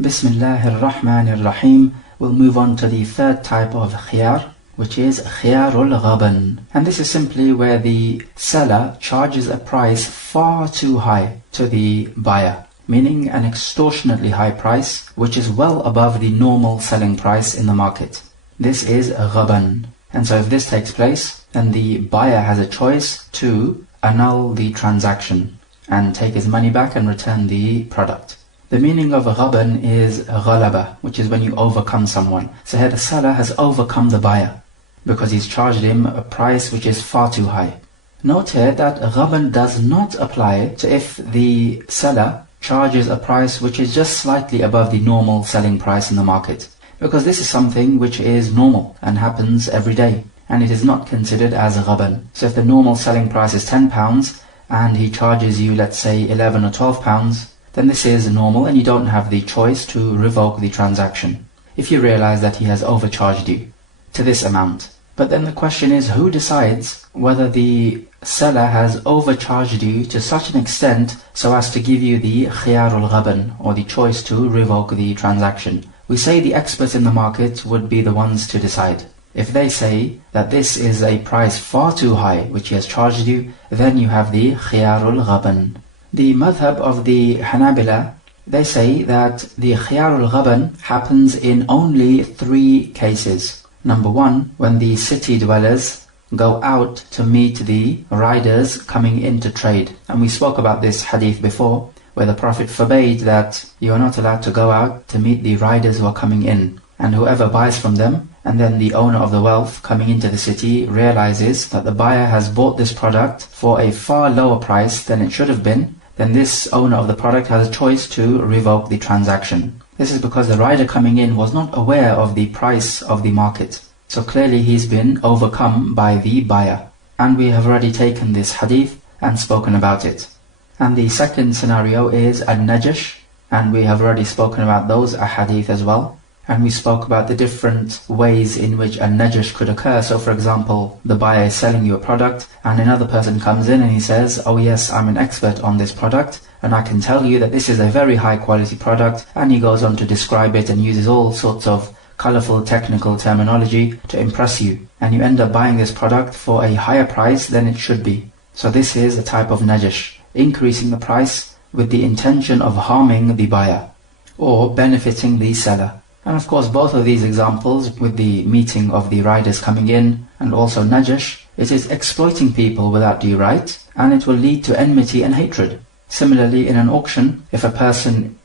Bismillahir Rahmanir Rahim. We'll move on to the third type of khiyar, which is khiyarul ghabn. And this is simply where the seller charges a price far too high to the buyer, meaning an extortionately high price, which is well above the normal selling price in the market. This is ghabn. And so if this takes place, then the buyer has a choice to annul the transaction and take his money back and return the product. The meaning of ghabn is ghalaba, which is when you overcome someone. So here the seller has overcome the buyer because he's charged him a price which is far too high. Note here that ghabn does not apply to if the seller charges a price which is just slightly above the normal selling price in the market, because this is something which is normal and happens every day, and it is not considered as ghabn. So if the normal selling price is £10 and he charges you, let's say, 11 or 12 pounds, then this is normal and you don't have the choice to revoke the transaction if you realize that he has overcharged you to this amount. But then the question is, who decides whether the seller has overcharged you to such an extent so as to give you the khiyarul ghabn, or the choice to revoke the transaction? We say the experts in the market would be the ones to decide. If they say that this is a price far too high which he has charged you, then you have the khiyarul ghabn. The madhab of the Hanabila, they say that the khiyarul ghabn happens in only 3 cases. Number 1, when the city dwellers go out to meet the riders coming into trade. And we spoke about this hadith before, where the Prophet forbade that you are not allowed to go out to meet the riders who are coming in. And whoever buys from them, and then the owner of the wealth coming into the city realizes that the buyer has bought this product for a far lower price than it should have been, then this owner of the product has a choice to revoke the transaction. This is because the rider coming in was not aware of the price of the market. So clearly he's been overcome by the buyer. And we have already taken this hadith and spoken about it. And the second scenario is an-najash, and we have already spoken about those ahadith as well. And we spoke about the different ways in which an-najash could occur. So for example, the buyer is selling you a product and another person comes in and he says, oh yes, I'm an expert on this product and I can tell you that this is a very high quality product, and he goes on to describe it and uses all sorts of colorful technical terminology to impress you, and you end up buying this product for a higher price than it should be. So this is a type of najash, increasing the price with the intention of harming the buyer or benefiting the seller. And of course both of these examples, with the meeting of the riders coming in and also najash, it is exploiting people without due right, and it will lead to enmity and hatred. Similarly, in an auction, if a person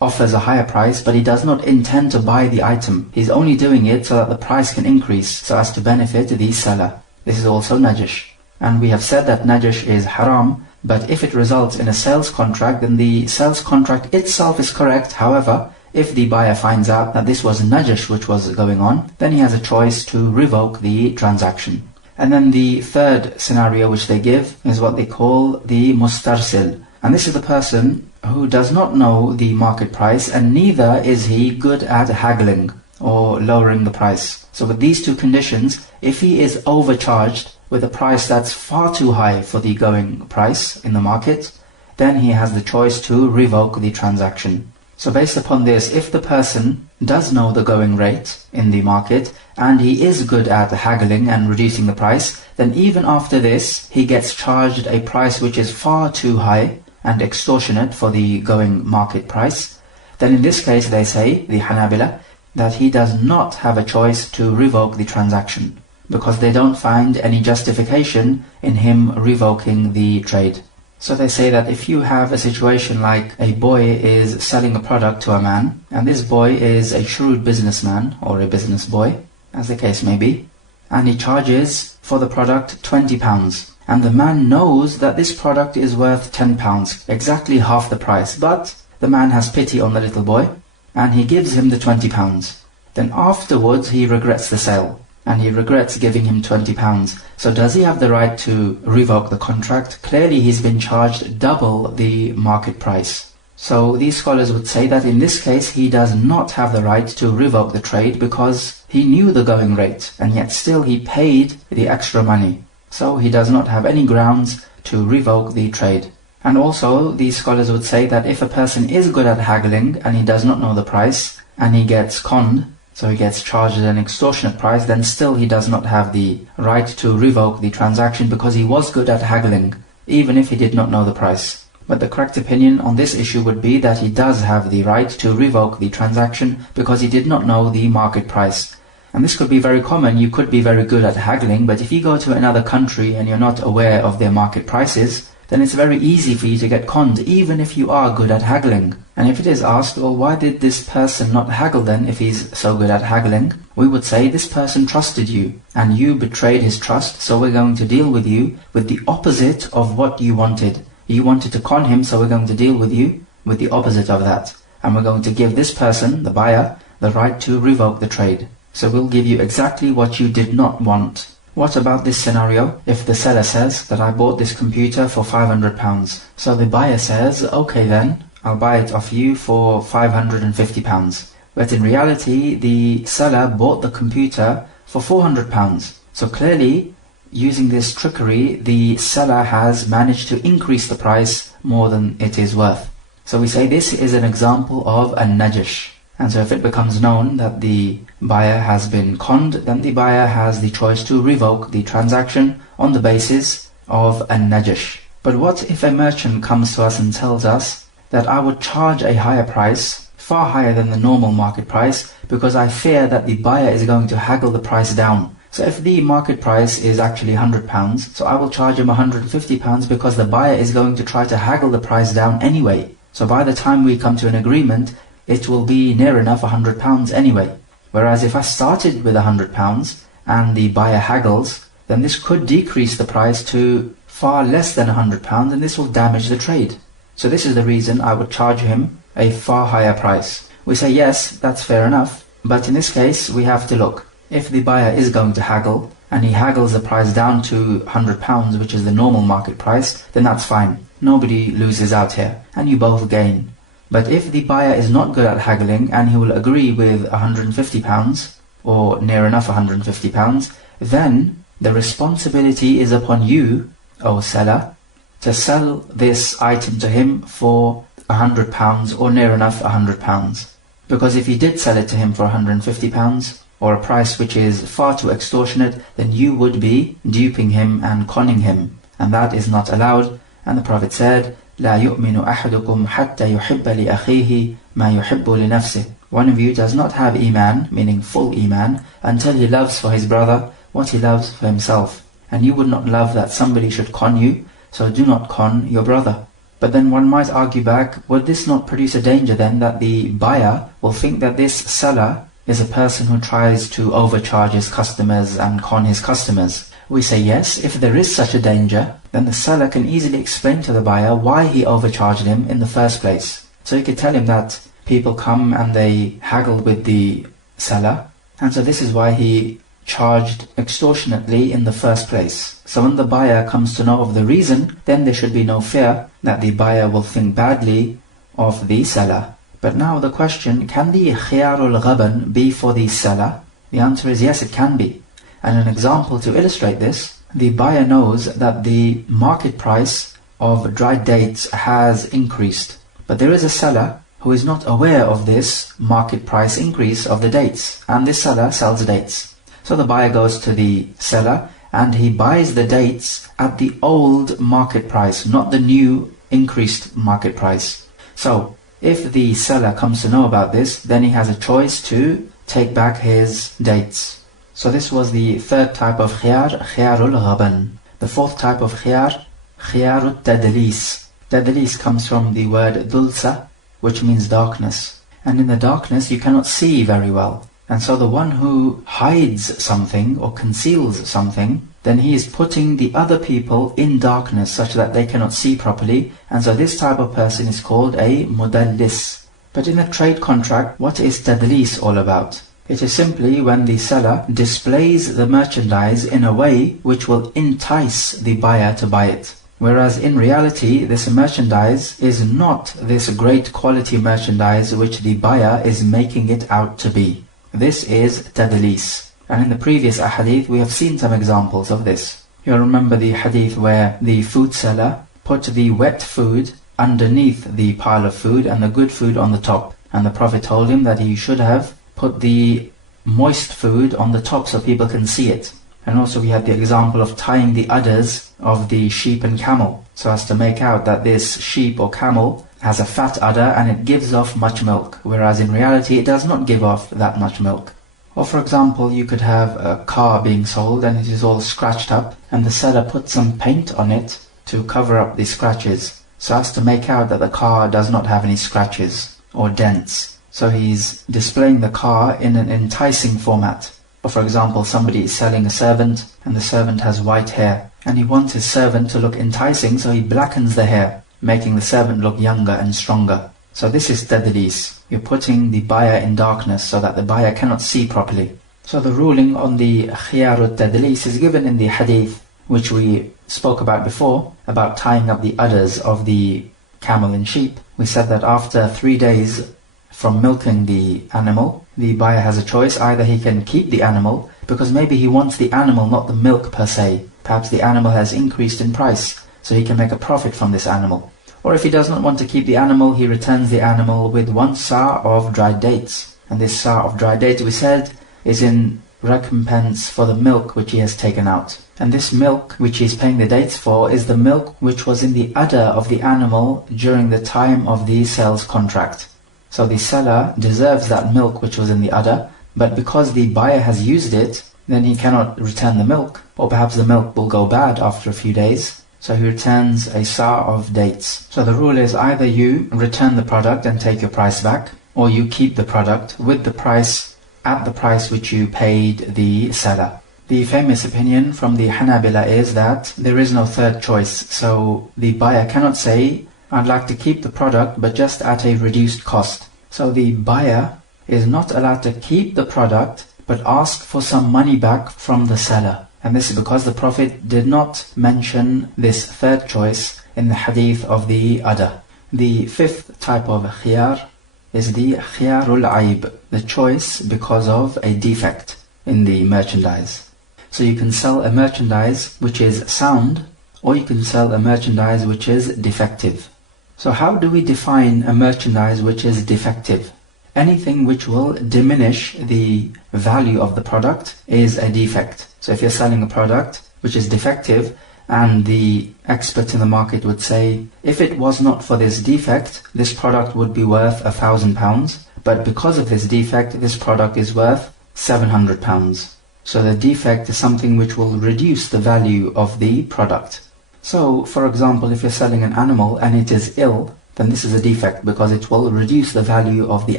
offers a higher price but he does not intend to buy the item, he's only doing it so that the price can increase so as to benefit the seller. This is also najash. And we have said that najash is haram, but if it results in a sales contract, then the sales contract itself is correct. However, if the buyer finds out that this was najash which was going on, then he has a choice to revoke the transaction. And then the third scenario which they give is what they call the mustarsil. And this is the person who does not know the market price, and neither is he good at haggling or lowering the price. So with these two conditions, if he is overcharged with a price that's far too high for the going price in the market, then he has the choice to revoke the transaction. So based upon this, if the person does know the going rate in the market and he is good at haggling and reducing the price, then even after this he gets charged a price which is far too high and extortionate for the going market price, then in this case they say, the Hanabila, that he does not have a choice to revoke the transaction, because they don't find any justification in him revoking the trade. So they say that if you have a situation like a boy is selling a product to a man, and this boy is a shrewd businessman or a business boy, as the case may be, and he charges for the product £20, and the man knows that this product is worth £10, exactly half the price, but the man has pity on the little boy and he gives him the £20. Then afterwards he regrets the sale and he regrets giving him £20. So does he have the right to revoke the contract? Clearly he's been charged double the market price. So these scholars would say that in this case he does not have the right to revoke the trade, because he knew the going rate and yet still he paid the extra money. So he does not have any grounds to revoke the trade. And also, these scholars would say that if a person is good at haggling and he does not know the price, and he gets conned, so he gets charged an extortionate price, then still he does not have the right to revoke the transaction because he was good at haggling, even if he did not know the price. But the correct opinion on this issue would be that he does have the right to revoke the transaction because he did not know the market price. And this could be very common. You could be very good at haggling, but if you go to another country and you're not aware of their market prices, then it's very easy for you to get conned, even if you are good at haggling. And if it is asked, well, why did this person not haggle then if he's so good at haggling? We would say this person trusted you, and you betrayed his trust, so we're going to deal with you with the opposite of what you wanted. You wanted to con him, so we're going to deal with you with the opposite of that. And we're going to give this person, the buyer, the right to revoke the trade. So we'll give you exactly what you did not want. What about this scenario? If the seller says that I bought this computer for £500. So the buyer says, okay then, I'll buy it off you for £550. But in reality, the seller bought the computer for £400. So clearly, using this trickery, the seller has managed to increase the price more than it is worth. So we say this is an example of a najish. And so if it becomes known that the buyer has been conned, then the buyer has the choice to revoke the transaction on the basis of a najish. But what if a merchant comes to us and tells us that I would charge a higher price, far higher than the normal market price, because I fear that the buyer is going to haggle the price down. So if the market price is actually £100, so I will charge him £150 because the buyer is going to try to haggle the price down anyway. So by the time we come to an agreement, it will be near enough £100 anyway. Whereas if I started with £100 and the buyer haggles, then this could decrease the price to far less than £100 and this will damage the trade. So this is the reason I would charge him a far higher price. We say yes, that's fair enough, but in this case we have to look. If the buyer is going to haggle and he haggles the price down to £100, which is the normal market price, then that's fine. Nobody loses out here and you both gain. But if the buyer is not good at haggling and he will agree with £150 or near enough £150, then the responsibility is upon you, O seller, to sell this item to him for £100 or near enough £100. Because if you did sell it to him for £150 or a price which is far too extortionate, then you would be duping him and conning him. And that is not allowed. And the Prophet said, لا يؤمن أحدكم حتى يحب لأخيه ما يحب لنفسه. One of you does not have iman, meaning full iman, until he loves for his brother what he loves for himself. And you would not love that somebody should con you, so do not con your brother. But then one might argue back, would this not produce a danger then that the buyer will think that this seller is a person who tries to overcharge his customers and con his customers? We say yes, if there is such a danger, then the seller can easily explain to the buyer why he overcharged him in the first place. So he could tell him that people come and they haggle with the seller, and so this is why he charged extortionately in the first place. So when the buyer comes to know of the reason, then there should be no fear that the buyer will think badly of the seller. But now the question, can the khiyarul ghabn be for the seller? The answer is yes, it can be. And an example to illustrate this, the buyer knows that the market price of dried dates has increased. But there is a seller who is not aware of this market price increase of the dates. And this seller sells dates. So the buyer goes to the seller and he buys the dates at the old market price, not the new increased market price. So if the seller comes to know about this, then he has a choice to take back his dates. So this was the third type of khiyar, khiyarul ghabn. The fourth type of khiyar, khiyarut tadlis. Tadlis comes from the word dulsa, which means darkness. And in the darkness you cannot see very well. And so the one who hides something or conceals something, then he is putting the other people in darkness such that they cannot see properly. And so this type of person is called a mudallis. But in a trade contract, what is tadlis all about? It is simply when the seller displays the merchandise in a way which will entice the buyer to buy it. Whereas in reality, this merchandise is not this great quality merchandise which the buyer is making it out to be. This is tadlis. And in the previous ahadith, we have seen some examples of this. You'll remember the hadith where the food seller put the wet food underneath the pile of food and the good food on the top. And the Prophet told him that he should have put the moist food on the top so people can see it. And also we had the example of tying the udders of the sheep and camel, so as to make out that this sheep or camel has a fat udder and it gives off much milk, whereas in reality it does not give off that much milk. Or for example, you could have a car being sold and it is all scratched up, and the seller put some paint on it to cover up the scratches, so as to make out that the car does not have any scratches or dents. So he's displaying the car in an enticing format. Or for example, somebody is selling a servant and the servant has white hair, and he wants his servant to look enticing, so he blackens the hair, making the servant look younger and stronger. So this is tadlis. You're putting the buyer in darkness so that the buyer cannot see properly. So the ruling on the khiyar al-tadlis is given in the hadith, which we spoke about before, about tying up the udders of the camel and sheep. We said that after 3 days from milking the animal, the buyer has a choice. Either he can keep the animal, because maybe he wants the animal, not the milk per se. Perhaps the animal has increased in price, so he can make a profit from this animal. Or if he does not want to keep the animal, he returns the animal with 1 sa' of dried dates. And this sa' of dried dates, we said, is in recompense for the milk which he has taken out. And this milk which he is paying the dates for is the milk which was in the udder of the animal during the time of the sales contract. So the seller deserves that milk which was in the udder, but because the buyer has used it, then he cannot return the milk, or perhaps the milk will go bad after a few days. So he returns a sa' of dates. So the rule is either you return the product and take your price back, or you keep the product with the price at the price which you paid the seller. The famous opinion from the Hanabila is that there is no third choice. So the buyer cannot say, I'd like to keep the product but just at a reduced cost. So the buyer is not allowed to keep the product but ask for some money back from the seller. And this is because the Prophet did not mention this third choice in the hadith of the udder. The 5th type of khiyar is the khiyarul aib, the choice because of a defect in the merchandise. So you can sell a merchandise which is sound, or you can sell a merchandise which is defective. So how do we define a merchandise which is defective? Anything which will diminish the value of the product is a defect. So if you're selling a product which is defective, and the experts in the market would say, if it was not for this defect, this product would be worth £1,000, but because of this defect, this product is worth £700. So the defect is something which will reduce the value of the product. So, for example, if you're selling an animal and it is ill, then this is a defect because it will reduce the value of the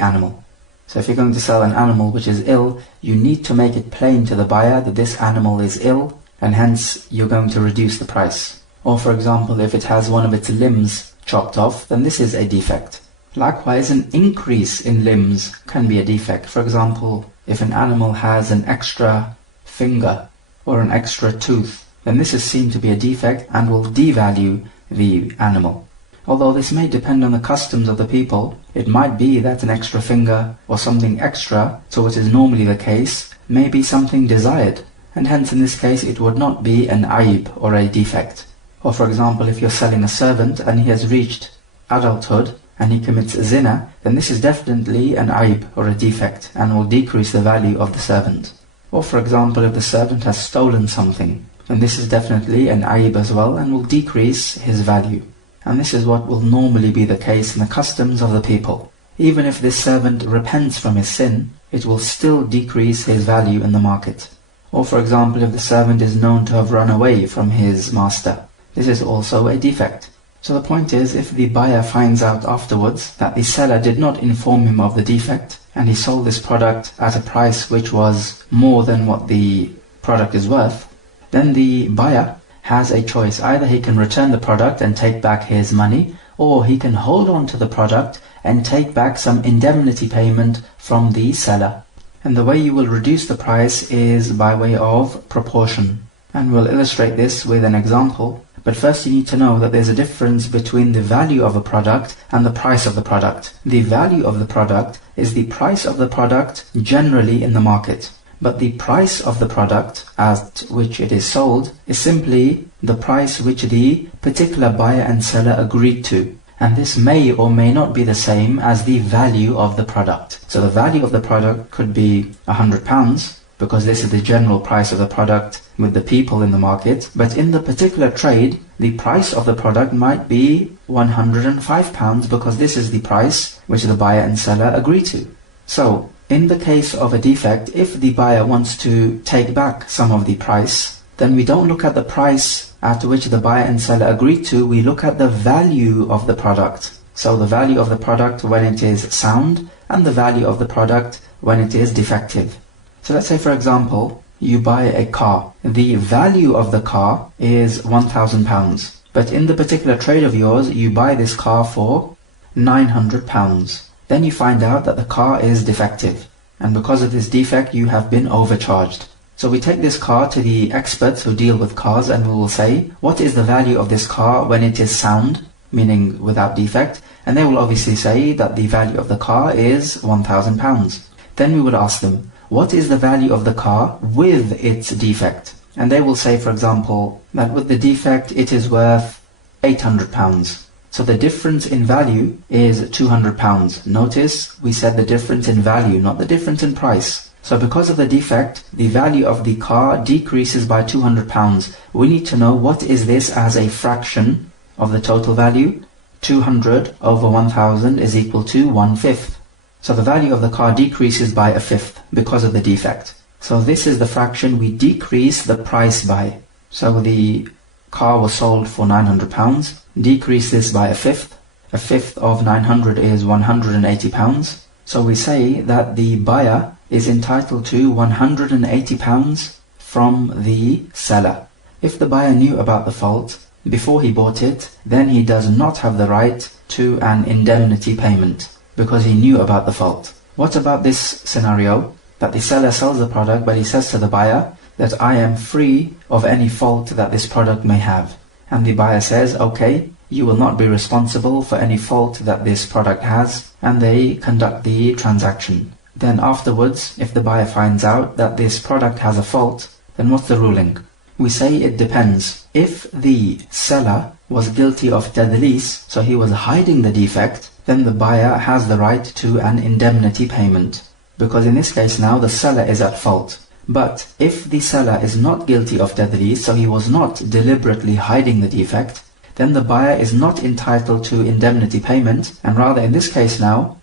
animal. So if you're going to sell an animal which is ill, you need to make it plain to the buyer that this animal is ill, and hence you're going to reduce the price. Or for example, if it has one of its limbs chopped off, then this is a defect. Likewise, an increase in limbs can be a defect. For example, if an animal has an extra finger or an extra tooth, then this is seen to be a defect and will devalue the animal. Although this may depend on the customs of the people, it might be that an extra finger or something extra to what is normally the case may be something desired, and hence in this case it would not be an aib or a defect. Or for example, if you're selling a servant and he has reached adulthood and he commits zina, then this is definitely an aib or a defect and will decrease the value of the servant. Or for example, if the servant has stolen something, then this is definitely an aib as well and will decrease his value. And this is what will normally be the case in the customs of the people. Even if this servant repents from his sin, it will still decrease his value in the market. Or for example, if the servant is known to have run away from his master, this is also a defect. So the point is, if the buyer finds out afterwards that the seller did not inform him of the defect, and he sold this product at a price which was more than what the product is worth, then the buyer has a choice. Either he can return the product and take back his money, or he can hold on to the product and take back some indemnity payment from the seller. And the way you will reduce the price is by way of proportion. And we'll illustrate this with an example. But first you need to know that there's a difference between the value of a product and the price of the product. The value of the product is the price of the product generally in the market. but the price of the product at which it is sold is simply the price which the particular buyer and seller agreed to. And this may or may not be the same as the value of the product. So the value of the product could be £100, because this is the general price of the product with the people in the market. But in the particular trade, the price of the product might be £105, because this is the price which the buyer and seller agree to. So, in the case of a defect, if the buyer wants to take back some of the price, then we don't look at the price at which the buyer and seller agreed to, we look at the value of the product. So the value of the product when it is sound, and the value of the product when it is defective. So let's say, for example, you buy a car. The value of the car is £1,000. But in the particular trade of yours, you buy this car for £900. Then you find out that the car is defective. And because of this defect, you have been overcharged. So we take this car to the experts who deal with cars, and we will say, what is the value of this car when it is sound, meaning without defect? And they will obviously say that the value of the car is £1,000. Then we would ask them, what is the value of the car with its defect? And they will say, for example, that with the defect it is worth £800. So the difference in value is £200. Notice we said the difference in value, not the difference in price. So because of the defect, the value of the car decreases by £200. We need to know what is this as a fraction of the total value. 200 over 1000 is equal to 1/5. So the value of the car decreases by 1/5 because of the defect. So this is the fraction we decrease the price by. So the car was sold for £900. Decrease this by 1/5. 1/5 of 900 is £180. So we say that the buyer is entitled to £180 from the seller. If the buyer knew about the fault before he bought it, then he does not have the right to an indemnity payment, because he knew about the fault. What about this scenario, that the seller sells the product, but he says to the buyer that I am free of any fault that this product may have. And the buyer says, okay, you will not be responsible for any fault that this product has, and they conduct the transaction. Then afterwards, if the buyer finds out that this product has a fault, then what's the ruling? We say it depends. If the seller was guilty of tadlis, so he was hiding the defect, then the buyer has the right to an indemnity payment, because in this case now the seller is at fault. But if the seller is not guilty of tadlis, so he was not deliberately hiding the defect, then the buyer is not entitled to indemnity payment, and rather in this case now,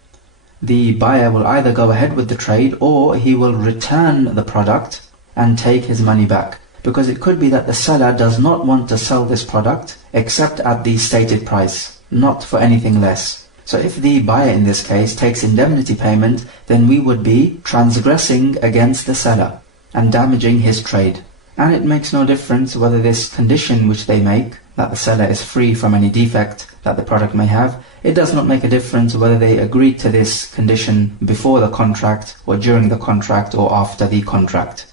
the buyer will either go ahead with the trade or he will return the product and take his money back. Because it could be that the seller does not want to sell this product except at the stated price, not for anything less. So if the buyer in this case takes indemnity payment, then we would be transgressing against the seller and damaging his trade. And it makes no difference whether this condition which they make, that the seller is free from any defect that the product may have, it does not make a difference whether they agreed to this condition before the contract or during the contract or after the contract.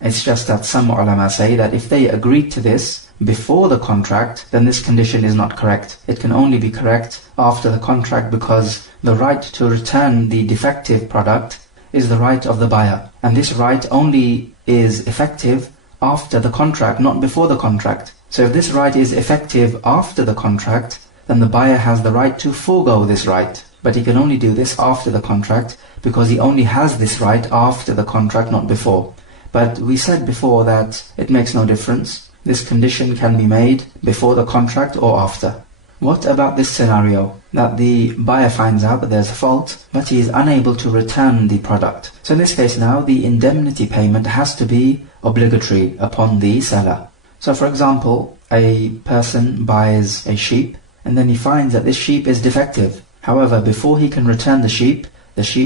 It's just that some ulama say that if they agreed to this before the contract, then this condition is not correct. It can only be correct after the contract, because the right to return the defective product is the right of the buyer. And this right only is effective after the contract, not before the contract. So if this right is effective after the contract, then the buyer has the right to forego this right. But he can only do this after the contract, because he only has this right after the contract, not before. But we said before that it makes no difference. This condition can be made before the contract or after. What about this scenario, that the buyer finds out that there's a fault, but he is unable to return the product? So in this case now, the indemnity payment has to be obligatory upon the seller. So for example, a person buys a sheep, and then he finds that this sheep is defective. However, before he can return the sheep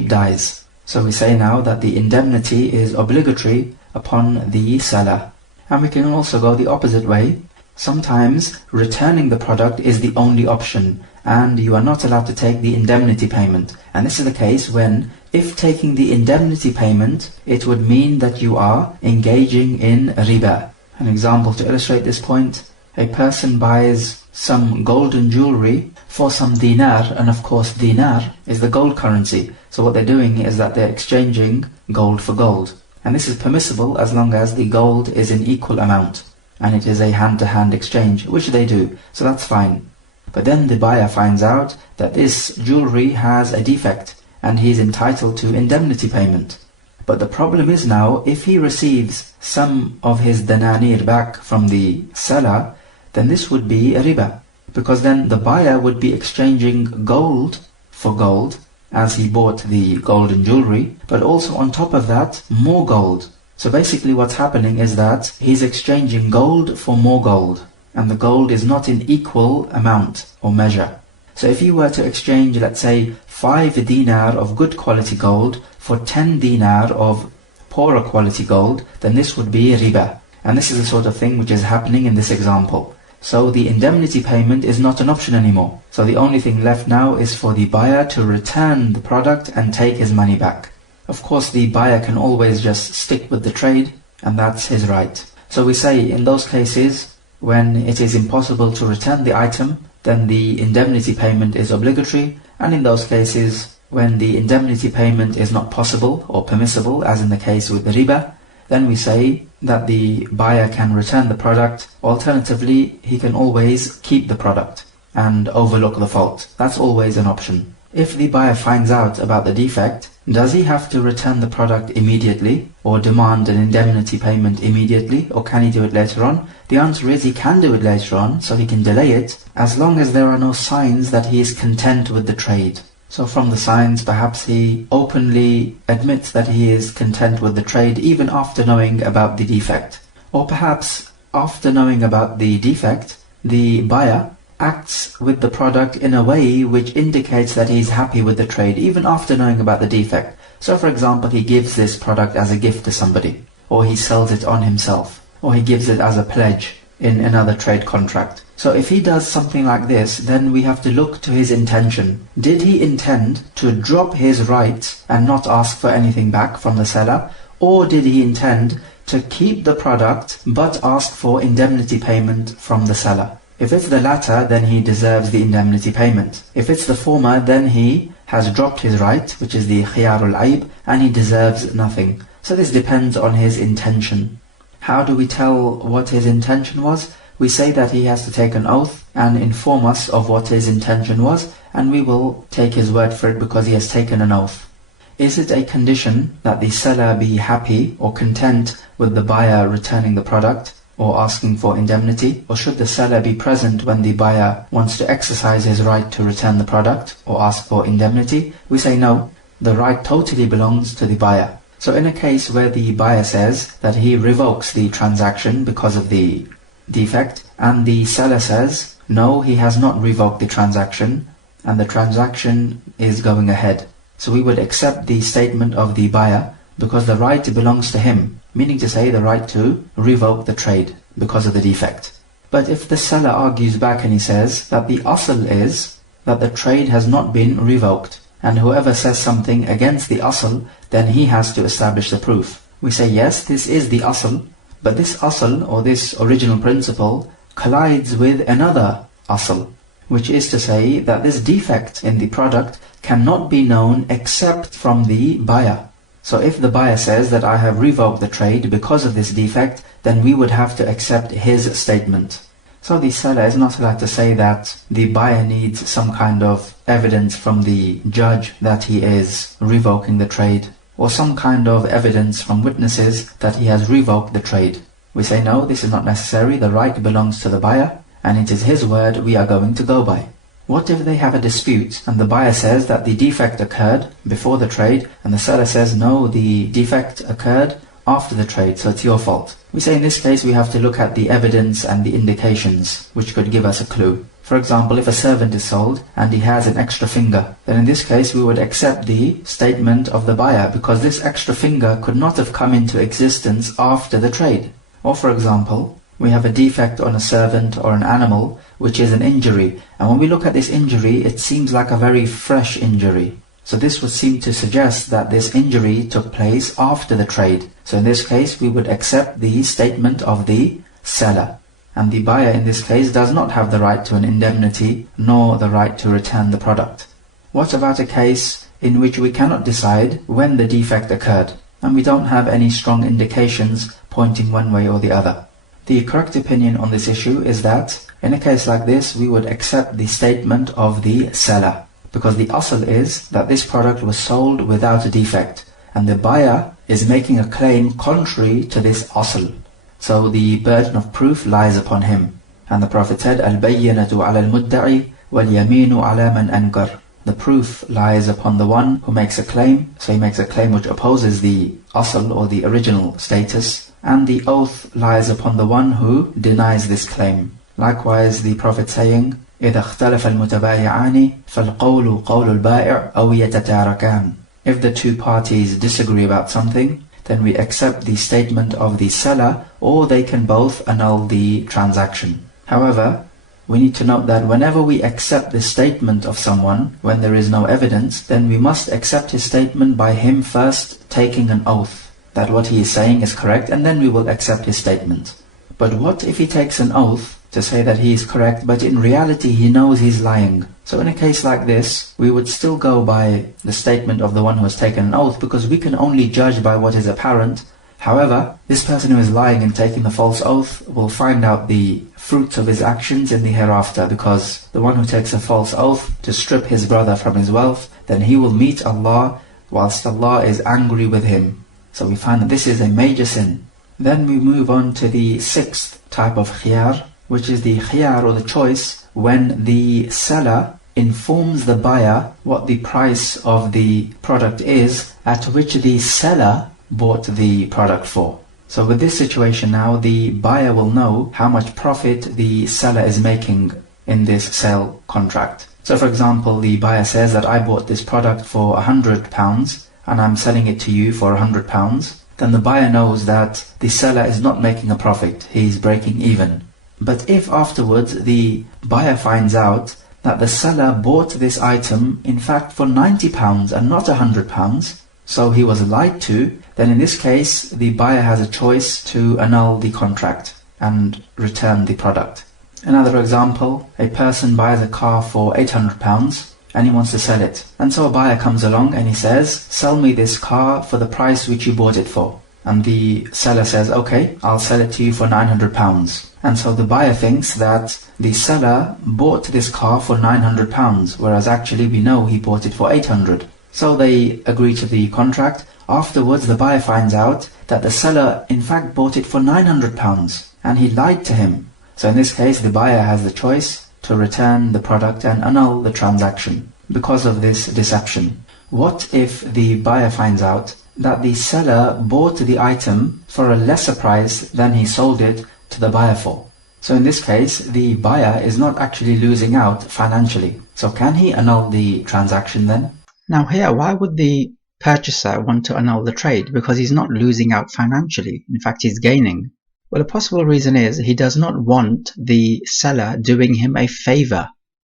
dies. So we say now that the indemnity is obligatory upon the seller. And we can also go the opposite way. Sometimes returning the product is the only option, and you are not allowed to take the indemnity payment. And this is the case when, if taking the indemnity payment, it would mean that you are engaging in riba. An example to illustrate this point: a person buys some golden jewelry for some dinar, and of course dinar is the gold currency. So what they're doing is that they're exchanging gold for gold. And this is permissible as long as the gold is in equal amount and it is a hand-to-hand exchange, which they do, so that's fine. But then the buyer finds out that this jewelry has a defect and he's entitled to indemnity payment. But the problem is now, if he receives some of his dananir back from the seller, then this would be a riba, because then the buyer would be exchanging gold for gold as he bought the golden jewelry, but also on top of that, more gold. So basically what's happening is that he's exchanging gold for more gold, and the gold is not in equal amount or measure. So if you were to exchange, let's say, 5 dinar of good quality gold for 10 dinar of poorer quality gold, then this would be riba. And this is the sort of thing which is happening in this example. So the indemnity payment is not an option anymore. So the only thing left now is for the buyer to return the product and take his money back. Of course, the buyer can always just stick with the trade, and that's his right. So we say in those cases, when it is impossible to return the item, then the indemnity payment is obligatory, and in those cases, when the indemnity payment is not possible or permissible, as in the case with the riba, then we say that the buyer can return the product. Alternatively, he can always keep the product and overlook the fault. That's always an option. If the buyer finds out about the defect, does he have to return the product immediately or demand an indemnity payment immediately, or can he do it later on? The answer is he can do it later on, so he can delay it as long as there are no signs that he is content with the trade. So from the signs, perhaps he openly admits that he is content with the trade even after knowing about the defect. Or perhaps after knowing about the defect, the buyer acts with the product in a way which indicates that he is happy with the trade even after knowing about the defect. So for example, he gives this product as a gift to somebody, or he sells it on himself, or he gives it as a pledge in another trade contract. So if he does something like this, then we have to look to his intention. Did he intend to drop his rights and not ask for anything back from the seller? Or did he intend to keep the product but ask for indemnity payment from the seller? If it's the latter, then he deserves the indemnity payment. If it's the former, then he has dropped his right, which is the khiyarul aib, and he deserves nothing. So this depends on his intention. How do we tell what his intention was? We say that he has to take an oath and inform us of what his intention was, and we will take his word for it because he has taken an oath. Is it a condition that the seller be happy or content with the buyer returning the product or asking for indemnity? Or should the seller be present when the buyer wants to exercise his right to return the product or ask for indemnity? We say no, the right totally belongs to the buyer. So in a case where the buyer says that he revokes the transaction because of the defect, and the seller says no, he has not revoked the transaction and the transaction is going ahead, so we would accept the statement of the buyer because the right belongs to him, meaning to say the right to revoke the trade because of the defect. But if the seller argues back and he says that the asl is that the trade has not been revoked, and whoever says something against the asl, then he has to establish the proof. We say yes, this is the asl, but this asl, or this original principle, collides with another asl, which is to say that this defect in the product cannot be known except from the buyer. So if the buyer says that I have revoked the trade because of this defect, then we would have to accept his statement. So the seller is not allowed to say that the buyer needs some kind of evidence from the judge that he is revoking the trade, or some kind of evidence from witnesses that he has revoked the trade. We say no, this is not necessary, the right belongs to the buyer, and it is his word we are going to go by. What if they have a dispute and the buyer says that the defect occurred before the trade and the seller says no, the defect occurred after the trade, so it's your fault? We say in this case we have to look at the evidence and the indications which could give us a clue. For example, if a servant is sold and he has an extra finger, then in this case we would accept the statement of the buyer because this extra finger could not have come into existence after the trade. Or for example, we have a defect on a servant or an animal which is an injury, and when we look at this injury it seems like a very fresh injury. So this would seem to suggest that this injury took place after the trade. So in this case we would accept the statement of the seller. And the buyer in this case does not have the right to an indemnity nor the right to return the product. What about a case in which we cannot decide when the defect occurred? and we don't have any strong indications pointing one way or the other. The correct opinion on this issue is that in a case like this we would accept the statement of the seller, because the asl is that this product was sold without a defect, and the buyer is making a claim contrary to this asl. So the burden of proof lies upon him. And the Prophet said, Al-bayyinatu ala al-mudda'i wal-yaminu ala man ankar. The proof lies upon the one who makes a claim, so he makes a claim which opposes the asl or the original status, and the oath lies upon the one who denies this claim. Likewise, the Prophet saying, إِذَا اخْتَلَفَ الْمُتَبَايِعَانِ فَالْقَوْلُ قَوْلُ الْبَائِعِ أَوْ يَتَتَارَكَانِ. If the two parties disagree about something, then we accept the statement of the seller, or they can both annul the transaction. However, we need to note that whenever we accept the statement of someone, when there is no evidence, then we must accept his statement by him first taking an oath that what he is saying is correct, and then we will accept his statement. But what if he takes an oath to say that he is correct, but in reality he knows he's lying? So in a case like this, we would still go by the statement of the one who has taken an oath, because we can only judge by what is apparent. However, this person who is lying and taking the false oath will find out the fruits of his actions in the hereafter, because the one who takes a false oath to strip his brother from his wealth, then he will meet Allah whilst Allah is angry with him. So we find that this is a major sin. Then we move on to the sixth type of khiyar, which is the khiyar or the choice when the seller informs the buyer what the price of the product is at which the seller bought the product for. So with this situation now, the buyer will know how much profit the seller is making in this sale contract. So for example, the buyer says that I bought this product for £100 and I'm selling it to you for £100. Then the buyer knows that the seller is not making a profit, he's breaking even. But if afterwards the buyer finds out that the seller bought this item in fact for £90 and not £100, so he was lied to, then in this case the buyer has a choice to annul the contract and return the product. Another example, a person buys a car for £800 and he wants to sell it. And so a buyer comes along and he says, sell me this car for the price which you bought it for. And the seller says, okay, I'll sell it to you for £900. And so the buyer thinks that the seller bought this car for £900, whereas actually we know he bought it for £800. So they agree to the contract. Afterwards the buyer finds out that the seller in fact bought it for £900 and he lied to him. So in this case the buyer has the choice to return the product and annul the transaction because of this deception. What if the buyer finds out that the seller bought the item for a lesser price than he sold it to the buyer for? So in this case, the buyer is not actually losing out financially. So can he annul the transaction then? Now here, why would the purchaser want to annul the trade? Because he's not losing out financially. In fact, he's gaining. Well, a possible reason is he does not want the seller doing him a favor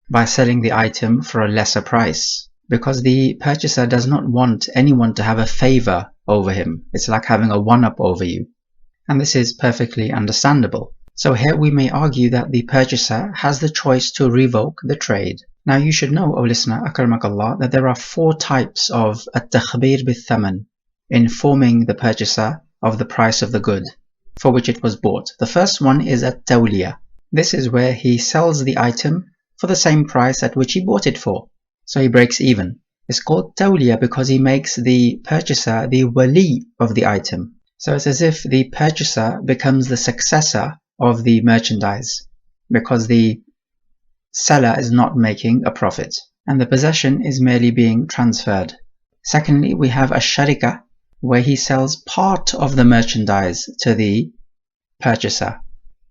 by selling the item for a lesser price. Because the purchaser does not want anyone to have a favor over him. It's like having a one-up over you. And this is perfectly understandable. So here we may argue that the purchaser has the choice to revoke the trade. Now you should know, O listener, akramakallah, that there are 4 types of at-takhbir bil-thaman, informing the purchaser of the price of the good for which it was bought. The first one is at-tawliya. This is where he sells the item for the same price at which he bought it for. So he breaks even. It's called tawliya because he makes the purchaser the wali of the item. So it's as if the purchaser becomes the successor of the merchandise because the seller is not making a profit and the possession is merely being transferred. Secondly, we have a sharika where he sells part of the merchandise to the purchaser.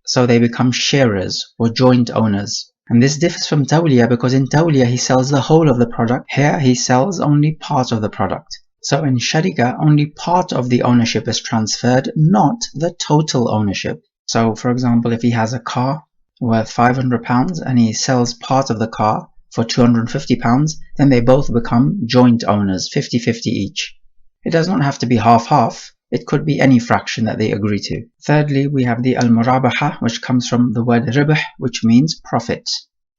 So they become sharers or joint owners. And this differs from tawliya because in tawliya he sells the whole of the product. Here he sells only part of the product. So in sharika only part of the ownership is transferred, not the total ownership. So for example, if he has a car worth £500 and he sells part of the car for £250, then they both become joint owners, 50-50 each. It does not have to be half-half. It could be any fraction that they agree to. Thirdly, we have the al-murabaha, which comes from the word ribh, which means profit.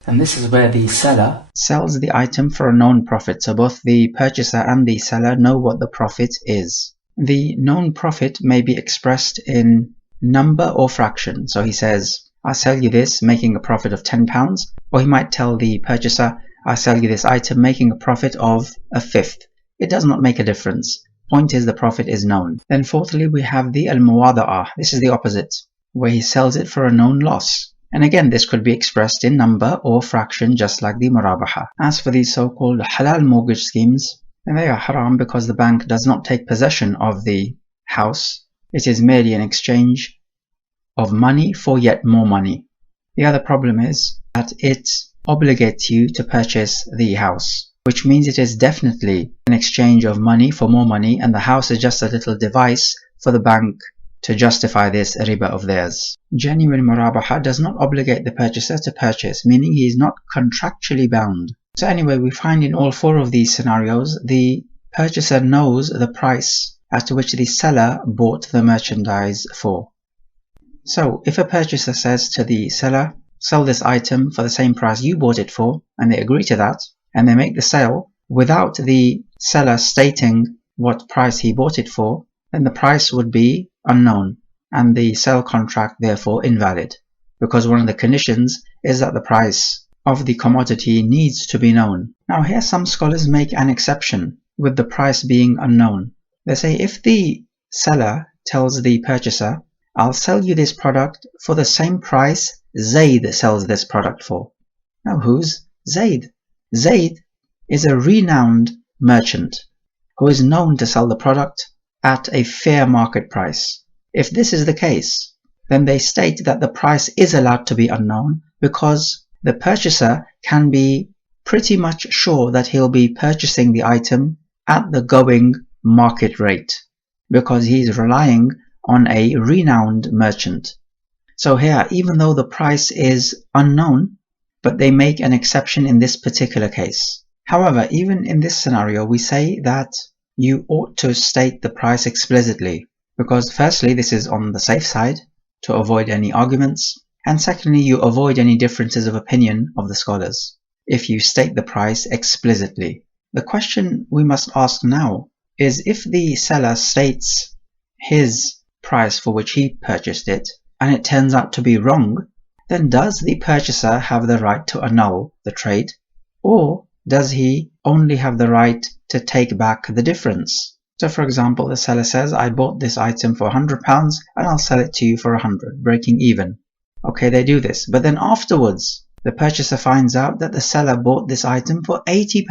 And this is where the seller sells the item for a known profit. So both the purchaser and the seller know what the profit is. the known profit may be expressed in number or fraction. So he says, I sell you this, making a profit of £10. Or he might tell the purchaser, I sell you this item, making a profit of a fifth. It does not make a difference. Point is, the profit is known. Then fourthly, we have the al-muwada'ah. This is the opposite, where he sells it for a known loss. And again, this could be expressed in number or fraction, just like the murabaha. As for these so-called halal mortgage schemes, then they are haram because the bank does not take possession of the house. It is merely an exchange of money for yet more money. The other problem is that it obligates you to purchase the house, which means it is definitely an exchange of money for more money, and the house is just a little device for the bank to justify this riba of theirs. Genuine murabaha does not obligate the purchaser to purchase, meaning he is not contractually bound. So anyway, we find in all four of these scenarios, the purchaser knows the price at which the seller bought the merchandise for. So if a purchaser says to the seller, sell this item for the same price you bought it for, and they agree to that, and they make the sale without the seller stating what price he bought it for, then the price would be unknown, and the sale contract therefore invalid, because one of the conditions is that the price of the commodity needs to be known. Now here some scholars make an exception with the price being unknown. They say if the seller tells the purchaser, I'll sell you this product for the same price Zayd sells this product for. Now who's Zayd? Zayd is a renowned merchant who is known to sell the product at a fair market price. If this is the case, then they state that the price is allowed to be unknown because the purchaser can be pretty much sure that he'll be purchasing the item at the going market rate, because he's relying on a renowned merchant. So here, even though the price is unknown, but they make an exception in this particular case. However, even in this scenario, we say that you ought to state the price explicitly, because firstly, this is on the safe side to avoid any arguments, and secondly, you avoid any differences of opinion of the scholars if you state the price explicitly. The question we must ask now is, if the seller states his price for which he purchased it, and it turns out to be wrong, then does the purchaser have the right to annul the trade, or does he only have the right to take back the difference? So for example, the seller says, I bought this item for £100 and I'll sell it to you for 100, breaking even. Okay, they do this, but then afterwards the purchaser finds out that the seller bought this item for £80.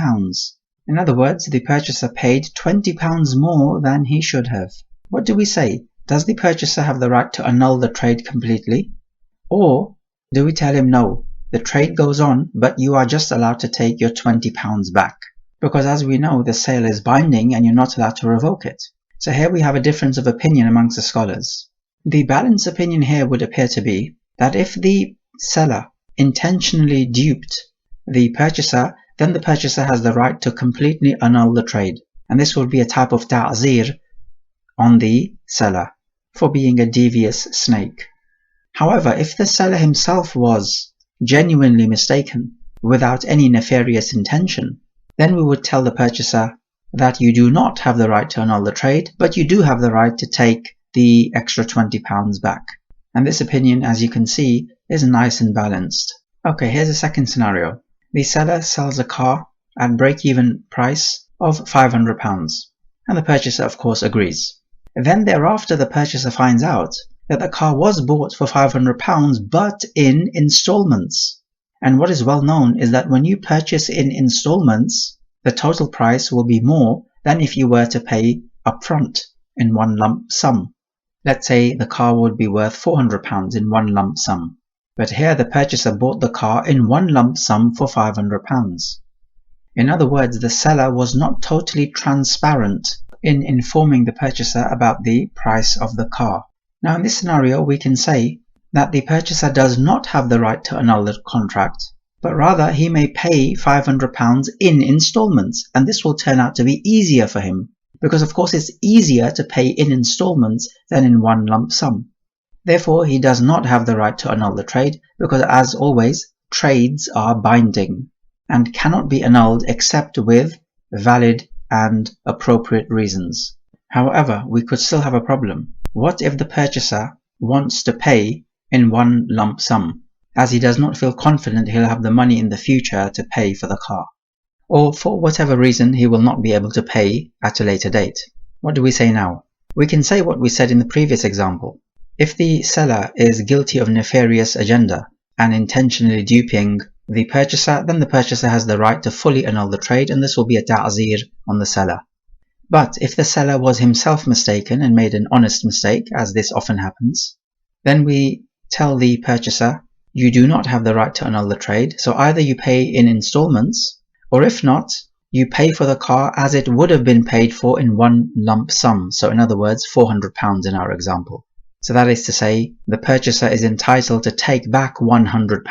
In other words, the purchaser paid £20 more than he should have. What do we say? Does the purchaser have the right to annul the trade completely? Or do we tell him, no, the trade goes on, but you are just allowed to take your £20 back? Because as we know, the sale is binding and you're not allowed to revoke it. So here we have a difference of opinion amongst the scholars. The balanced opinion here would appear to be that if the seller intentionally duped the purchaser, then the purchaser has the right to completely annul the trade. And this would be a type of ta'zir on the seller for being a devious snake. However, if the seller himself was genuinely mistaken without any nefarious intention, then we would tell the purchaser that you do not have the right to annul the trade, but you do have the right to take the extra £20 back. And this opinion, as you can see, is nice and balanced. Okay, here's a second scenario. The seller sells a car at break-even price of £500, and the purchaser of course agrees. Then thereafter the purchaser finds out that the car was bought for £500 but in installments. And what is well known is that when you purchase in installments, the total price will be more than if you were to pay upfront in one lump sum. Let's say the car would be worth £400 in one lump sum. But here the purchaser bought the car in one lump sum for £500. In other words, the seller was not totally transparent in informing the purchaser about the price of the car. Now in this scenario, we can say that the purchaser does not have the right to annul the contract, but rather he may pay £500 in installments, and this will turn out to be easier for him, because of course it's easier to pay in installments than in one lump sum. Therefore, he does not have the right to annul the trade, because as always, trades are binding and cannot be annulled except with valid and appropriate reasons. However, we could still have a problem. What if the purchaser wants to pay in one lump sum, as he does not feel confident he'll have the money in the future to pay for the car? Or for whatever reason he will not be able to pay at a later date. What do we say now? We can say what we said in the previous example. If the seller is guilty of nefarious agenda and intentionally duping the purchaser, then the purchaser has the right to fully annul the trade, and this will be a ta'zir on the seller. But if the seller was himself mistaken and made an honest mistake, as this often happens, then we tell the purchaser, you do not have the right to annul the trade, so either you pay in installments, or if not, you pay for the car as it would have been paid for in one lump sum. So in other words, £400 in our example. So that is to say, the purchaser is entitled to take back £100.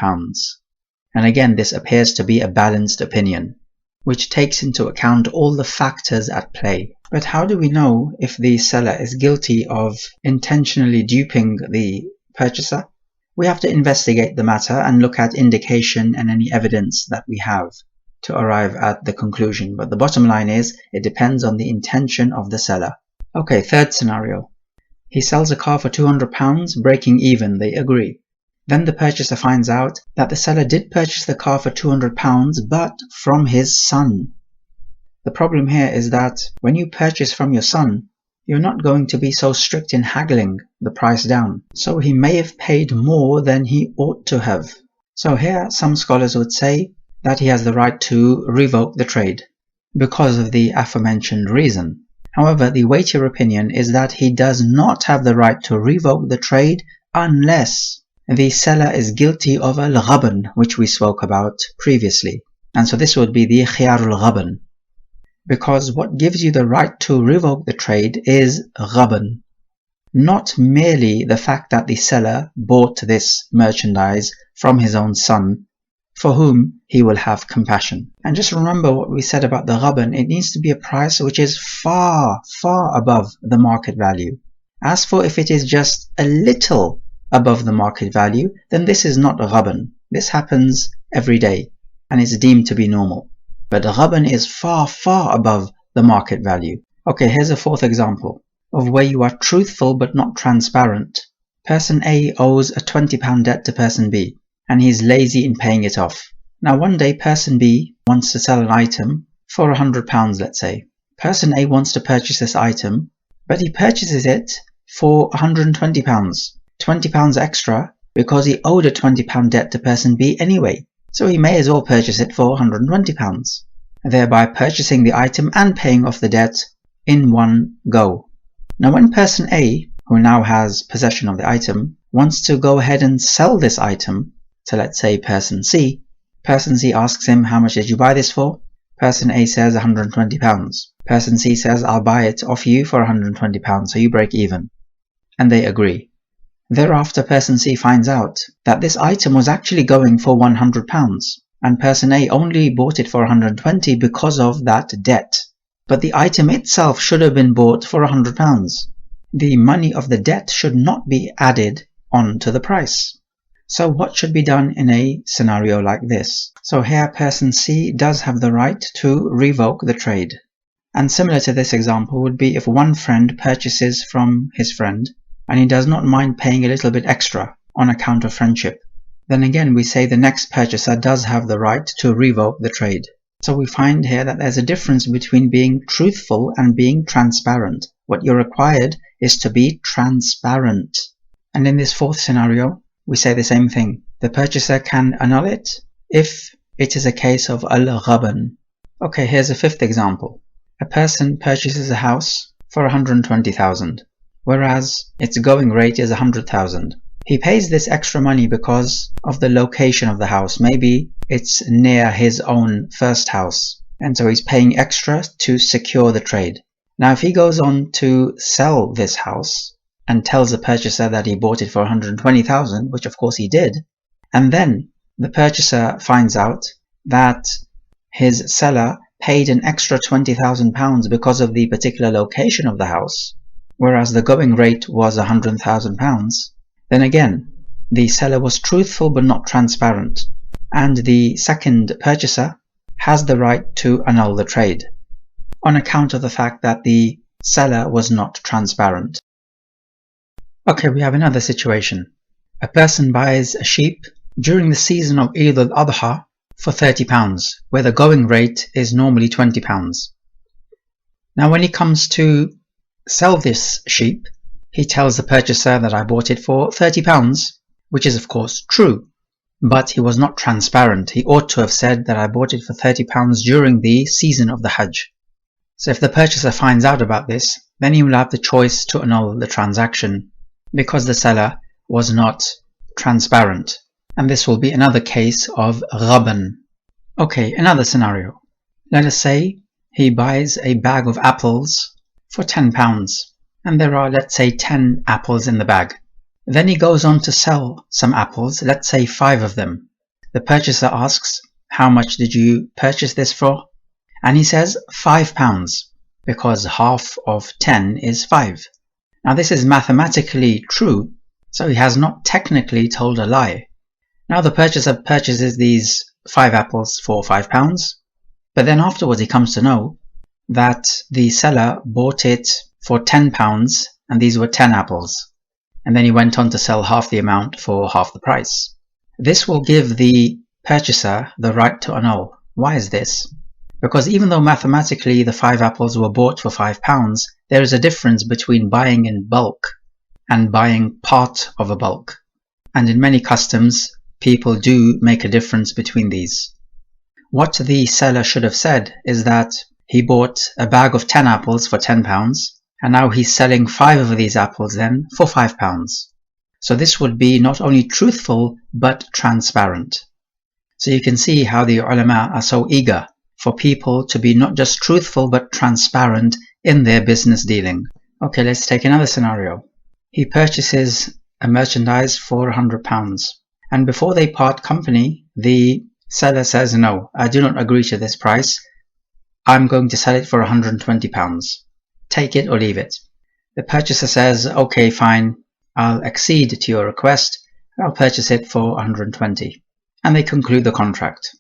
And again, this appears to be a balanced opinion, which takes into account all the factors at play. But how do we know if the seller is guilty of intentionally duping the purchaser? We have to investigate the matter and look at indication and any evidence that we have to arrive at the conclusion. But the bottom line is, it depends on the intention of the seller. Okay, third scenario. He sells a car for £200, breaking even, they agree. Then the purchaser finds out that the seller did purchase the car for £200, but from his son. The problem here is that when you purchase from your son, you're not going to be so strict in haggling the price down. So he may have paid more than he ought to have. So here some scholars would say that he has the right to revoke the trade because of the aforementioned reason. However, the weightier opinion is that he does not have the right to revoke the trade unless the seller is guilty of ghabn, which we spoke about previously. And so this would be the ghabn. Because what gives you the right to revoke the trade is ghabn, not merely the fact that the seller bought this merchandise from his own son, for whom he will have compassion. And just remember what we said about the ghabn. It needs to be a price which is far, far above the market value. As for if it is just a little above the market value, then this is not ghabn. This happens every day and is deemed to be normal. But ghabn is far, far above the market value. Okay, here's a fourth example of where you are truthful but not transparent. Person A owes a £20 debt to person B, and he's lazy in paying it off. Now one day person B wants to sell an item for £100, let's say. Person A wants to purchase this item, but he purchases it for £120, £20 extra, because he owed a £20 debt to person B anyway. So he may as well purchase it for £120, thereby purchasing the item and paying off the debt in one go. Now when person A, who now has possession of the item, wants to go ahead and sell this item to, let's say, person C asks him, how much did you buy this for? Person A says £120. Person C says, I'll buy it off you for £120, so you break even. And they agree. Thereafter, person C finds out that this item was actually going for £100, and person A only bought it for £120 because of that debt. But the item itself should have been bought for £100. The money of the debt should not be added on to the price. So what should be done in a scenario like this? So here person C does have the right to revoke the trade. And similar to this example would be if one friend purchases from his friend, and he does not mind paying a little bit extra on account of friendship. Then again we say the next purchaser does have the right to revoke the trade. So we find here that there's a difference between being truthful and being transparent. What you're required is to be transparent. And in this fourth scenario, we say the same thing. The purchaser can annul it if it is a case of al-ghabn. Okay, here's a fifth example. A person purchases a house for 120,000. Whereas its going rate is 100,000. He pays this extra money because of the location of the house. Maybe it's near his own first house, and so he's paying extra to secure the trade. Now if he goes on to sell this house and tells the purchaser that he bought it for 120,000, which of course he did, and then the purchaser finds out that his seller paid an extra £20,000 because of the particular location of the house, whereas the going rate was £100,000, then again, the seller was truthful but not transparent, and the second purchaser has the right to annul the trade on account of the fact that the seller was not transparent. Okay, we have another situation. A person buys a sheep during the season of Eid al-Adha for £30, where the going rate is normally £20. Now when he comes to sell this sheep, he tells the purchaser that I bought it for £30, which is of course true, but he was not transparent. He ought to have said that I bought it for £30 during the season of the Hajj. So if the purchaser finds out about this, then he will have the choice to annul the transaction because the seller was not transparent. And this will be another case of ghabn. Okay, another scenario. Let us say he buys a bag of apples for £10 and there are, let's say, 10 apples in the bag. Then he goes on to sell some apples, let's say 5 of them. The purchaser asks, how much did you purchase this for? And he says £5 because half of 10 is 5. Now this is mathematically true, so he has not technically told a lie. Now the purchaser purchases these 5 apples for £5, but then afterwards he comes to know that the seller bought it for £10 and these were 10 apples. And then he went on to sell half the amount for half the price. This will give the purchaser the right to annul. Why is this? Because even though mathematically the 5 apples were bought for £5, there is a difference between buying in bulk and buying part of a bulk. And in many customs, people do make a difference between these. What the seller should have said is that he bought a bag of 10 apples for £10, and now he's selling 5 of these apples then for £5. So this would be not only truthful, but transparent. So you can see how the ulama are so eager for people to be not just truthful but transparent in their business dealing. Okay, let's take another scenario. He purchases a merchandise for £100 and before they part company, the seller says, no, I do not agree to this price. I'm going to sell it for £120. Take it or leave it. The purchaser says, okay, fine, I'll accede to your request. I'll purchase it for £120. And they conclude the contract.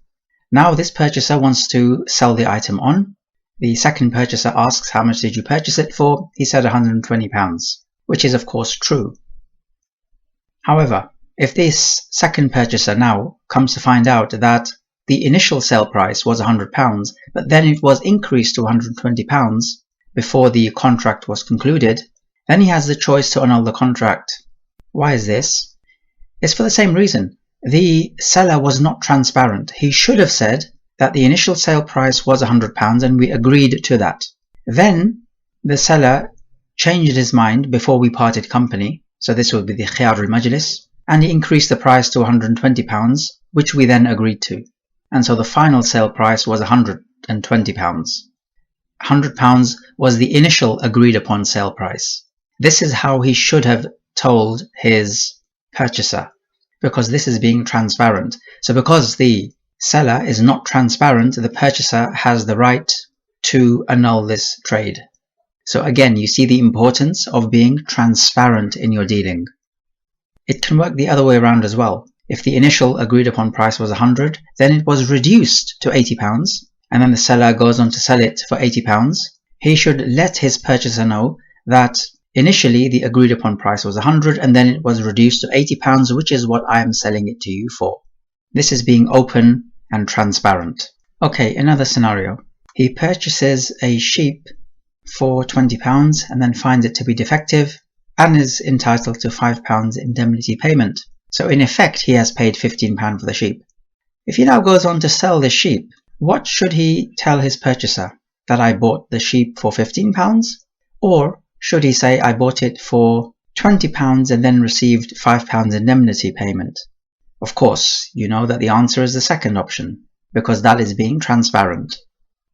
Now this purchaser wants to sell the item on. The second purchaser asks, how much did you purchase it for? He said £120, which is of course true. However, if this second purchaser now comes to find out that the initial sale price was £100, but then it was increased to £120 before the contract was concluded, then he has the choice to annul the contract. Why is this? It's for the same reason. The seller was not transparent. He should have said that the initial sale price was £100 and we agreed to that. Then the seller changed his mind before we parted company, so this would be the khiyar al-majlis, and he increased the price to £120, which we then agreed to. And so the final sale price was £120. £100 was the initial agreed upon sale price. This is how he should have told his purchaser, because this is being transparent. So because the seller is not transparent, the purchaser has the right to annul this trade. So again, you see the importance of being transparent in your dealing. It can work the other way around as well. If the initial agreed upon price was 100, then it was reduced to £80, and then the seller goes on to sell it for £80. He should let his purchaser know that initially the agreed upon price was 100 and then it was reduced to £80, which is what I am selling it to you for. This is being open and transparent. Okay, another scenario. He purchases a sheep for £20 and then finds it to be defective and is entitled to £5 indemnity payment. So in effect, he has paid £15 for the sheep. If he now goes on to sell the sheep, what should he tell his purchaser? That I bought the sheep for £15? Or should he say I bought it for £20 and then received £5 indemnity payment? Of course, you know that the answer is the second option, because that is being transparent.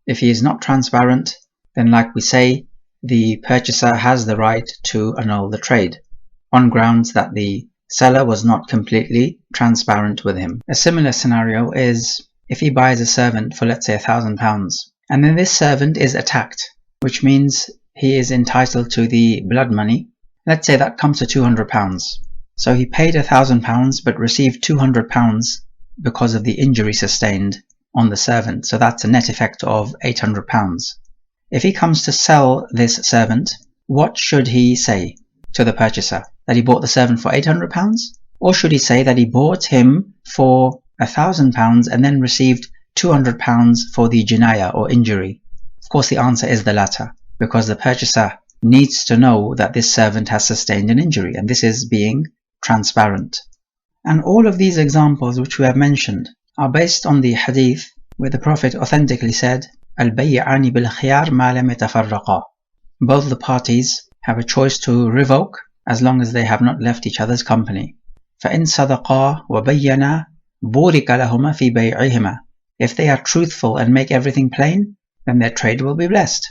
If he is not transparent, then like we say, the purchaser has the right to annul the trade, on grounds that the seller was not completely transparent with him. A similar scenario is if he buys a servant for, let's say, £1,000, and then this servant is attacked, which means he is entitled to the blood money. Let's say that comes to £200. So he paid £1,000 but received £200 because of the injury sustained on the servant. So that's a net effect of £800. if he comes to sell this servant, what should he say to the purchaser? That he bought the servant for £800? Or should he say that he bought him for £1,000 and then received £200 for the jinaya or injury? Of course the answer is the latter, because the purchaser needs to know that this servant has sustained an injury, and this is being transparent. And all of these examples which we have mentioned are based on the hadith where the Prophet authentically said, "Al-bay'ani bil-khiyar ma lam yatafarraqa." Both the parties have a choice to revoke as long as they have not left each other's company. فَإِن صَدَقَا وَبَيَّنَا بُورِكَ لَهُمَا فِي بَيْعِهِمَا. If they are truthful and make everything plain, then their trade will be blessed.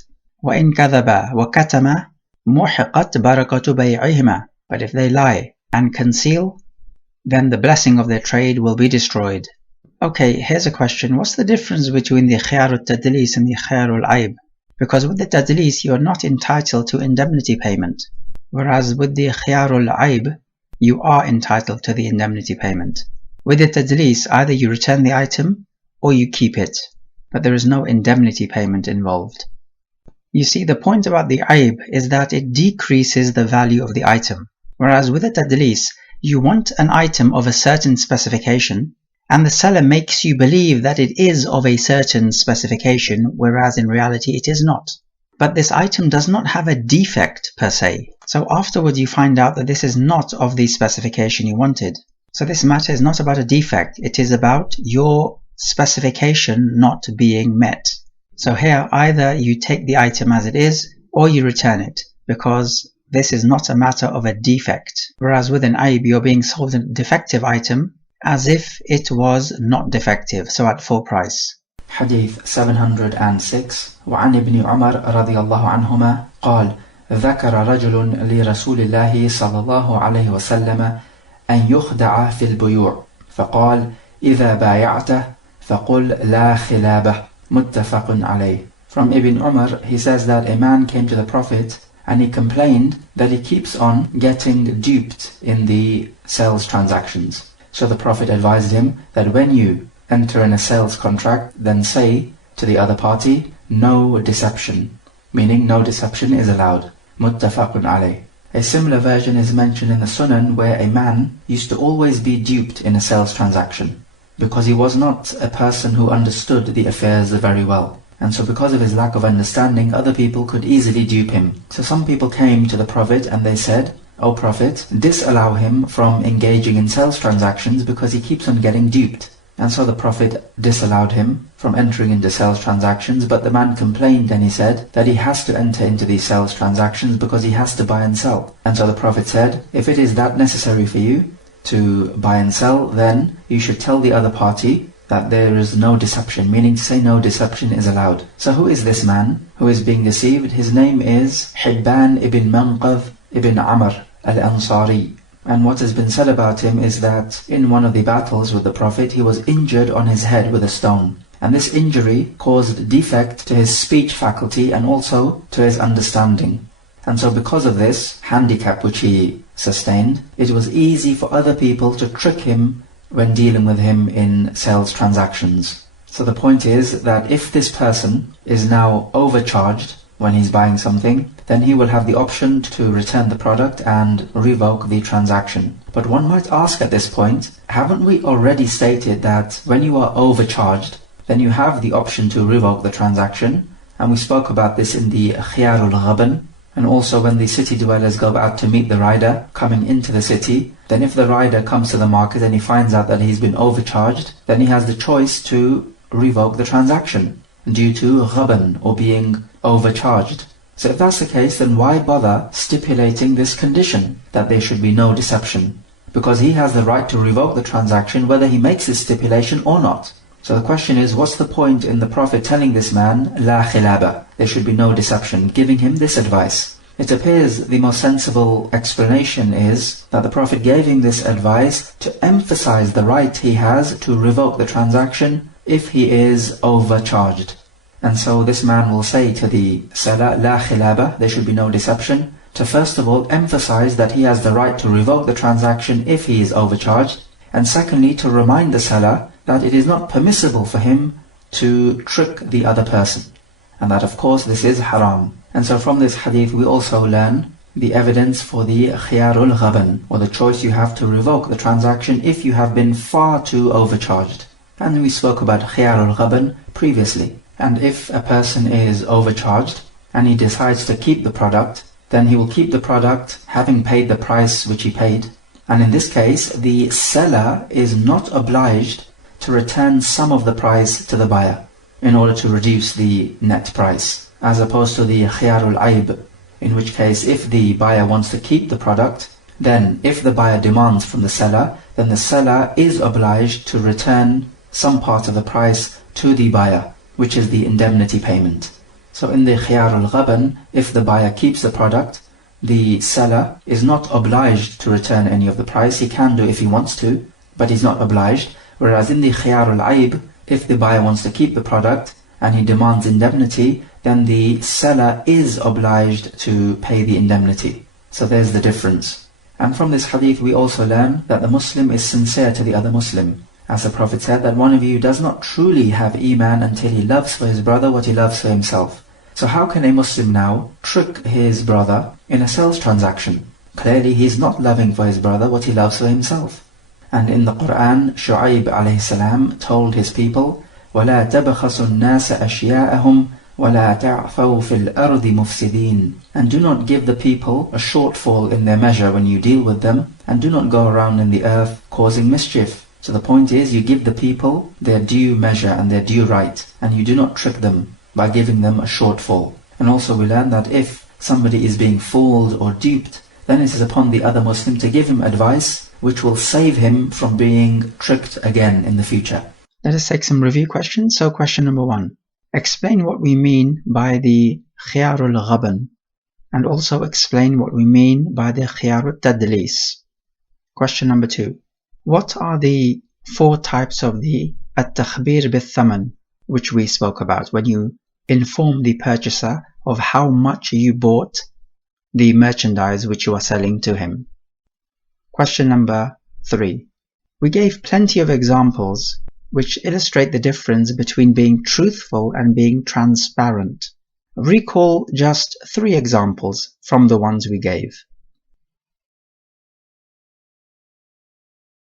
وَإِن كَذَبَا وَكَتَمَا مُحِقَتْ بَرَكَةُ بَيْعِهِمَا. But if they lie and conceal, then the blessing of their trade will be destroyed. Okay, here's a question. What's the difference between the khiyar al-tadlis and the khiyar al-aib? Because with the tadlis, you are not entitled to indemnity payment. Whereas with the khiyar al-aib, you are entitled to the indemnity payment. With the tadlis, either you return the item or you keep it, but there is no indemnity payment involved. You see, the point about the aib is that it decreases the value of the item. Whereas with the tadlis, you want an item of a certain specification, and the seller makes you believe that it is of a certain specification, whereas in reality it is not. But this item does not have a defect per se, so afterwards you find out that this is not of the specification you wanted. So this matter is not about a defect, it is about your specification not being met. So here either you take the item as it is or you return it, because this is not a matter of a defect. Whereas with an aib, you're being sold a defective item as if it was not defective, so at full price. Hadith 706 وعن ابن عمر رضي الله عنهما قال ذكر رجل لرسول الله صلى الله عليه وسلم أن يخدع في البيوع فقال إذا بايعته فقل لا خلابه متفق عليه. From Ibn Umar, he says that a man came to the Prophet and he complained that he keeps on getting duped in the sales transactions. So the Prophet advised him that when you enter in a sales contract, then say to the other party, no deception, meaning no deception is allowed. Muttafaqun alayh. A similar version is mentioned in the Sunan where a man used to always be duped in a sales transaction because he was not a person who understood the affairs very well. And so because of his lack of understanding, other people could easily dupe him. So some people came to the Prophet and they said, "O Prophet, disallow him from engaging in sales transactions because he keeps on getting duped." And so the Prophet disallowed him from entering into sales transactions, but the man complained and he said that he has to enter into these sales transactions because he has to buy and sell. And so the Prophet said, if it is that necessary for you to buy and sell, then you should tell the other party that there is no deception, meaning to say no deception is allowed. So who is this man who is being deceived? His name is Hibban ibn Manqadh ibn Amr al-Ansari. And what has been said about him is that in one of the battles with the Prophet, he was injured on his head with a stone. And this injury caused defect to his speech faculty and also to his understanding. And so because of this handicap which he sustained, it was easy for other people to trick him when dealing with him in sales transactions. So the point is that if this person is now overcharged when he's buying something, then he will have the option to return the product and revoke the transaction. But one might ask at this point, haven't we already stated that when you are overcharged, then you have the option to revoke the transaction? And we spoke about this in the khiyar al-ghabn. And also when the city dwellers go out to meet the rider coming into the city, then if the rider comes to the market and he finds out that he's been overcharged, then he has the choice to revoke the transaction due to ghabn, or being overcharged. So if that's the case, then why bother stipulating this condition that there should be no deception? Because he has the right to revoke the transaction whether he makes this stipulation or not. So the question is, what's the point in the Prophet telling this man, La khilaba, there should be no deception, giving him this advice? It appears the most sensible explanation is that the Prophet gave him this advice to emphasize the right he has to revoke the transaction if he is overcharged. And so this man will say to the seller, La khilaba, there should be no deception, to first of all emphasize that he has the right to revoke the transaction if he is overcharged, and secondly to remind the seller that it is not permissible for him to trick the other person. and that of course this is haram. And so from this hadith we also learn the evidence for the khiyarul ghabn, or the choice you have to revoke the transaction if you have been far too overcharged. And we spoke about khiyarul ghabn previously. And if a person is overcharged and he decides to keep the product, then he will keep the product having paid the price which he paid. And in this case, the seller is not obliged to return some of the price to the buyer in order to reduce the net price, as opposed to the khiyarul aib, in which case if the buyer wants to keep the product, then if the buyer demands from the seller, then the seller is obliged to return some part of the price to the buyer, which is the indemnity payment. So in the khiyarul ghabn, if the buyer keeps the product, the seller is not obliged to return any of the price. He can do if he wants to, but he's not obliged. Whereas in the khiyarul aib, if the buyer wants to keep the product and he demands indemnity, then the seller is obliged to pay the indemnity. So there's the difference. And from this hadith we also learn that the Muslim is sincere to the other Muslim. As the Prophet said, that one of you does not truly have iman until he loves for his brother what he loves for himself. So how can a Muslim now trick his brother in a sales transaction? Clearly he's not loving for his brother what he loves for himself. And in the Quran, Shu'aib alayhi salam told his people, وَلَا تَبْخَسُوا النَّاسَ أَشْيَاءَهُمْ وَلَا تَعْفَوْا فِي الْأَرْضِ مُفْسِدِينَ. And do not give the people a shortfall in their measure when you deal with them, and do not go around in the earth causing mischief. So the point is, you give the people their due measure and their due right, and you do not trick them by giving them a shortfall. And also we learn that if somebody is being fooled or duped, then it is upon the other Muslim to give him advice which will save him from being tricked again in the future. Let us take some review questions. So question number 1. Explain what we mean by the khiyarul ghabn, and also explain what we mean by the khiyarul tadlis. Question number 2. What are the 4 types of the at-takhbir bil-thaman, which we spoke about, when you inform the purchaser of how much you bought the merchandise which you are selling to him? Question number 3. We gave plenty of examples which illustrate the difference between being truthful and being transparent. Recall just 3 examples from the ones we gave.